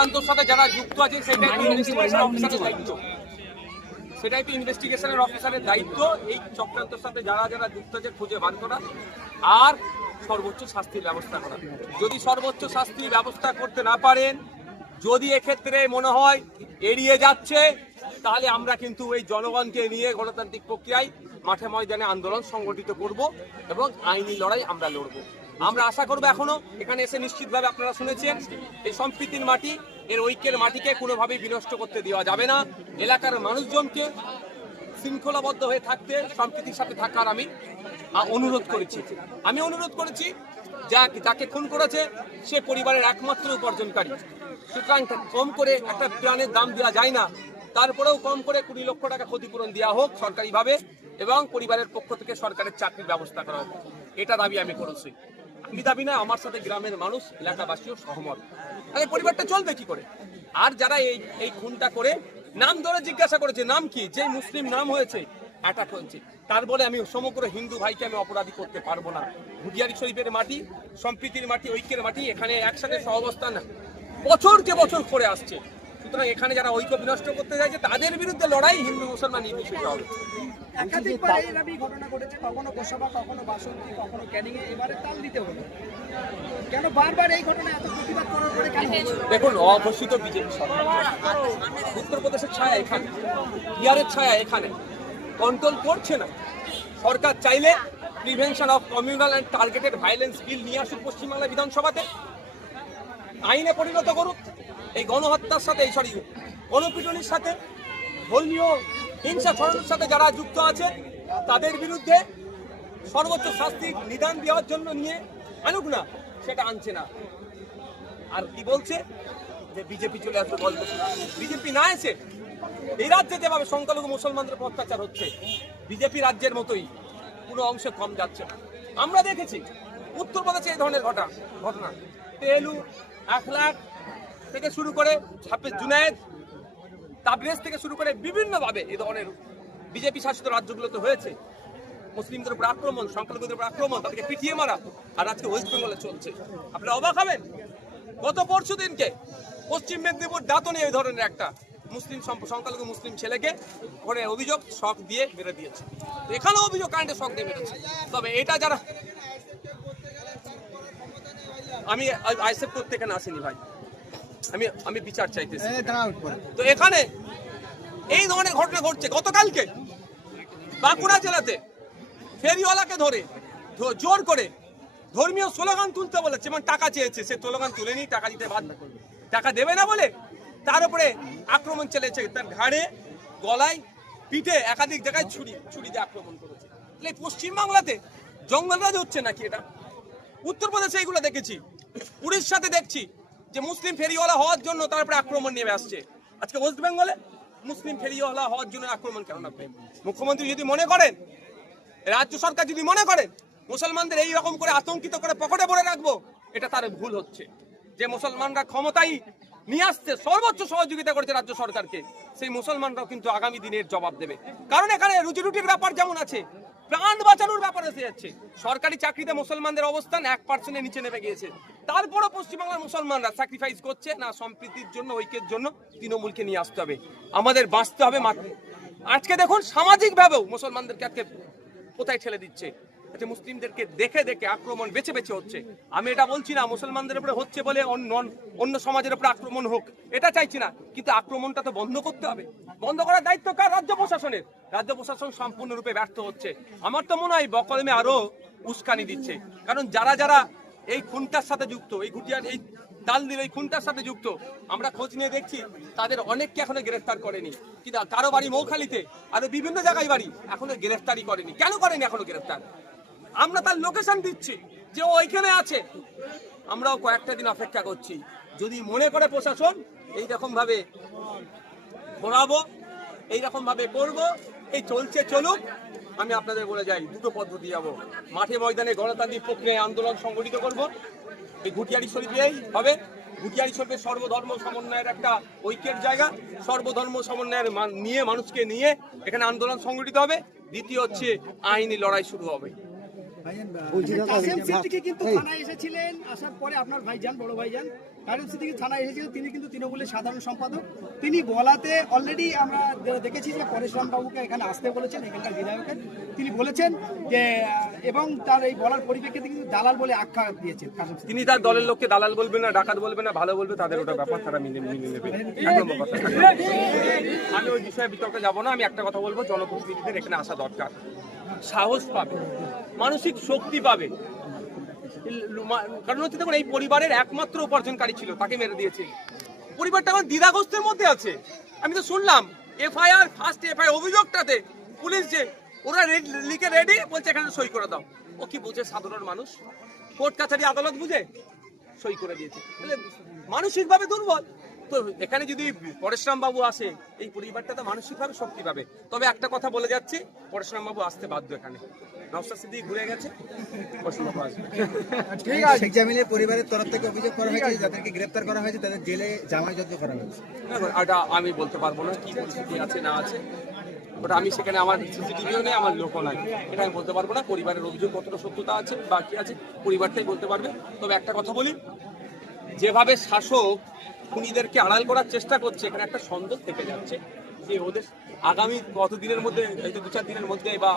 চক্রান্তর সাথে যারা যুক্ত আছে সেটাই তো ইনভেস্টিগেশনের অফিসারের দায়িত্ব সেটাই তো ইনভেস্টিগেশনের অফিসারের দায়িত্ব এই চক্রান্তর সাথে যারা যারা যুক্ত আছে খুঁজে বার করা আর সর্বোচ্চ শাস্তির ব্যবস্থা করা যদি সর্বোচ্চ শাস্তির ব্যবস্থা করতে না পারেন যদি এক্ষেত্রে মনে হয় এড়িয়ে যাচ্ছে তাহলে আমরা কিন্তু এই জনগণকে নিয়ে গণতান্ত্রিক প্রক্রিয়ায় মাঠে ময়দানে আন্দোলন সংগঠিত করব এবং আইনি লড়াই আমরা লড়বো আমরা আশা করবো এখনও এখানে এসে নিশ্চিতভাবে আপনারা শুনেছেন এই সম্প্রীতির মাটি এর ঐক্যের মাটিকে কোনোভাবেই বিনষ্ট করতে দেওয়া যাবে না এলাকার মানুষজনকে শৃঙ্খলাবদ্ধ হয়ে থাকতে সম্প্রীতির সাথে থাকার আমি অনুরোধ করেছি আমি অনুরোধ করেছি যা যাকে খুন করেছে সে পরিবারের একমাত্র উপার্জনকারী সুতরাং কম করে একটা প্রাণের দাম দেওয়া যায় না তারপরেও কম করে কুড়ি লক্ষ টাকা ক্ষতিপূরণ দেওয়া হোক সরকারিভাবে এবং পরিবারের পক্ষ থেকে সরকারের চাকরির ব্যবস্থা করা হোক এটা দাবি আমি করেছি আমি দাবি না আমার সাথে গ্রামের মানুষ এলাকাবাসীও সহমত তাহলে পরিবারটা চলবে কি করে আর যারা এই এই খুনটা করে নাম ধরে জিজ্ঞাসা করেছে নাম কি যে মুসলিম নাম হয়েছে অ্যাটাক হয়েছে তার বলে আমি সমগ্র হিন্দু ভাইকে আমি অপরাধী করতে পারবো না ভুটিয়ারি শরীফের মাটি সম্প্রীতির মাটি ঐক্যের মাটি এখানে একসাথে সহবস্থান বছরকে বছর করে আসছে সুতরাং এখানে যারা ঐক্য বিনষ্ট করতে চাইছে তাদের বিরুদ্ধে লড়াই হিন্দু মুসলমান নির্দেশিত হবে দেখুন অঘোষিত বিজেপি সরকার উত্তরপ্রদেশের ছায়া এখানে বিহারের ছায়া এখানে কন্ট্রোল করছে না সরকার চাইলে prevention of communal and targeted violence bill নিয়ে আসুক পশ্চিমবাংলা বিধানসভাতে আইনে পরিণত করুক এই গণহত্যার সাথে এই সরি গণপিটনির সাথে ধর্মীয় হিংসা ছড়ানোর সাথে যারা যুক্ত আছেন তাদের বিরুদ্ধে সর্বোচ্চ শাস্তির নিদান দেওয়ার জন্য নিয়ে আনুক না সেটা আনছে না আর কি বলছে যে বিজেপি চলে আসবে বলবে বিজেপি না এসে এই রাজ্যে যেভাবে সংখ্যালঘু মুসলমানদের অত্যাচার হচ্ছে বিজেপি রাজ্যের মতোই কোনো অংশে কম যাচ্ছে না আমরা দেখেছি উত্তরপ্রদেশে এই ধরনের ঘটা ঘটনা তেলু আখলাখ থেকে শুরু করে ছাব্বিশ জুনায়েদ তাবরেজ থেকে শুরু করে বিভিন্নভাবে এই ধরনের বিজেপি শাসিত রাজ্যগুলোতে হয়েছে মুসলিমদের উপর আক্রমণ সংখ্যালঘুদের উপর আক্রমণ তাদেরকে পিটিয়ে মারা আর আজকে ওয়েস্ট বেঙ্গলে চলছে আপনারা অবাক হবেন গত পরশু দিনকে পশ্চিম মেদিনীপুর দাঁতনে এই ধরনের একটা মুসলিম সংখ্যালঘু মুসলিম ছেলেকে ওখানে অভিযোগ শখ দিয়ে মেরে দিয়েছে এখানেও অভিযোগ কারেন্টে শখ দিয়ে মেরেছে তবে এটা যারা আমি আইসেপ করতে এখানে আসিনি ভাই আমি আমি বিচার চাইতেছি তো এখানে এই ধরনের ঘটনা ঘটছে গতকালকে বাঁকুড়া জেলাতে ফেরিওয়ালাকে ধরে জোর করে ধর্মীয় স্লোগান তুলতে বলেছে এবং টাকা চেয়েছে সে স্লোগান তুলে নিয়ে টাকা দিতে বাধ্য করবে টাকা দেবে না বলে তার উপরে আক্রমণ চলেছে তার ঘাড়ে গলায় পিঠে একাধিক জায়গায় ছুরি ছুরি দিয়ে আক্রমণ করেছে তাহলে পশ্চিমবাংলাতে জঙ্গলরাজ হচ্ছে নাকি এটা উত্তরপ্রদেশে এইগুলো দেখেছি উড়িষ্যাতে দেখছি যে মুসলিম ফেরিওয়ালা হওয়ার জন্য তারপরে আক্রমণ নেমে আসছে আজকে ওয়েস্ট বেঙ্গলে মুসলিম ফেরিওয়ালা হওয়ার জন্য আক্রমণ কেন না মুখ্যমন্ত্রী যদি মনে করেন রাজ্য সরকার যদি মনে করেন মুসলমানদের এই রকম করে আতঙ্কিত করে পকেটে ভরে রাখবো এটা তার ভুল হচ্ছে যে মুসলমানরা ক্ষমতায় নিয়ে আসতে সর্বোচ্চ সহযোগিতা করেছে রাজ্য সরকারকে সেই মুসলমানরাও কিন্তু আগামী দিনের জবাব দেবে কারণ এখানে রুচি রুটির ব্যাপার যেমন আছে প্রাণ বাঁচানোর ব্যাপার এসে যাচ্ছে সরকারি চাকরিতে মুসলমানদের অবস্থান এক পার্সেন্টের নিচে নেমে গিয়েছে তারপরও পশ্চিমবাংলার মুসলমানরা স্যাক্রিফাইস করছে না সম্প্রীতির জন্য ঐক্যের জন্য তৃণমূলকে নিয়ে আসতে হবে আমাদের বাঁচতে হবে মাত্র আজকে দেখুন সামাজিকভাবেও মুসলমানদেরকে আজকে কোথায় ঠেলে দিচ্ছে আচ্ছা মুসলিমদেরকে দেখে দেখে আক্রমণ বেছে বেছে হচ্ছে আমি এটা বলছি না মুসলমানদের উপরে হচ্ছে বলে অন্য অন্য সমাজের উপরে আক্রমণ হোক এটা চাইছি না কিন্তু আক্রমণটা তো বন্ধ করতে হবে বন্ধ করার দায়িত্ব কার রাজ্য প্রশাসনের রাজ্য প্রশাসন সম্পূর্ণরূপে ব্যর্থ হচ্ছে আমার তো মনে হয় বকলমে আরও উস্কানি দিচ্ছে কারণ যারা যারা এই খুনটার সাথে যুক্ত এই গুটিয়ার এই তাল দিল এই খুনটার সাথে যুক্ত আমরা খোঁজ নিয়ে দেখছি তাদের অনেককে এখনো গ্রেফতার করেনি কিন্তু কারো বাড়ি মৌখালিতে আরো বিভিন্ন জায়গায় বাড়ি এখনো গ্রেফতারই করেনি কেন করেনি এখনো গ্রেফতার আমরা তার লোকেশন দিচ্ছি যে ওইখানে আছে আমরাও কয়েকটা দিন অপেক্ষা করছি যদি মনে করে প্রশাসন এইরকম ভাবে ঘোরাবো এইরকম ভাবে করবো এই চলছে চলুক আমি আপনাদের বলে যাই দুটো পদ্ধতি যাবো মাঠে ময়দানে গণতান্ত্রিক প্রক্রিয়ায় আন্দোলন সংগঠিত করব এই ঘুটিয়ারি শরীফেই হবে ঘুটিয়ারি শরীফের সর্বধর্ম সমন্বয়ের একটা ঐক্যের জায়গা সর্বধর্ম সমন্বয়ের নিয়ে মানুষকে নিয়ে এখানে আন্দোলন সংগঠিত হবে দ্বিতীয় হচ্ছে আইনি লড়াই শুরু হবে কিন্তু থানায় এসেছিলেন আসার পরে আপনার ভাইজান বড় ভাইজান কারণ সিদ্দিকি থানায় এসেছিল তিনি কিন্তু তৃণমূলের সাধারণ সম্পাদক তিনি বলাতে অলরেডি আমরা দেখেছি যে পরেশরাম বাবুকে এখানে আসতে বলেছেন এখানকার বিধায়কের তিনি বলেছেন যে এবং তার এই বলার পরিপ্রেক্ষিতে কিন্তু দালাল বলে আখ্যা দিয়েছেন তিনি তার দলের লোককে দালাল বলবে না ডাকাত বলবে না ভালো বলবে তাদের ওটা ব্যাপার তারা মিলে মিলে নেবে আমি ওই বিষয়ে বিতর্কে যাবো না আমি একটা কথা বলবো জনপ্রতিনিধিদের এখানে আসা দরকার সাহস পাবে মানসিক শক্তি পাবে কারণ হচ্ছে দেখুন এই পরিবারের একমাত্র উপার্জনকারী ছিল তাকে মেরে দিয়েছে পরিবারটা এখন দ্বিধাগ্রস্তের মধ্যে আছে আমি তো শুনলাম এফআইআর ফার্স্ট এফআইআর অভিযোগটাতে পুলিশ যে ওরা লিখে রেডি বলছে এখানে সই করে দাও ও কি বুঝে সাধারণ মানুষ কোর্ট কাছারি আদালত বুঝে সই করে দিয়েছে মানসিকভাবে দুর্বল তো এখানে যদি পরেশরাম বাবু আসে এই পরিবারটা তো মানসিকভাবে শক্তি পাবে তবে একটা কথা বলে যাচ্ছি পরেশরাম বাবু আসতে বাধ্য এখানে সিদ্ধি ঘুরে গেছে আসবে ঠিক আছে পরিবারের তরফ থেকে অভিযোগ করা হয়েছে যাদেরকে করা হয়েছে তাদের করা হয়েছে এটা আমি বলতে পারবো না কি পরিস্থিতি আছে না আছে ওটা আমি সেখানে আমার সিসিটিভিও নেই আমার লোকও নাই এটা আমি বলতে পারবো না পরিবারের অভিযোগ কতটা সত্যতা আছে বাকি আছে পরিবারটাই বলতে পারবে তবে একটা কথা বলি যেভাবে শাসক খুনিদেরকে আড়াল করার চেষ্টা করছে এখানে একটা সন্দেহ থেকে যাচ্ছে যে ওদের আগামী কতদিনের মধ্যে হয়তো দু চার দিনের মধ্যে বা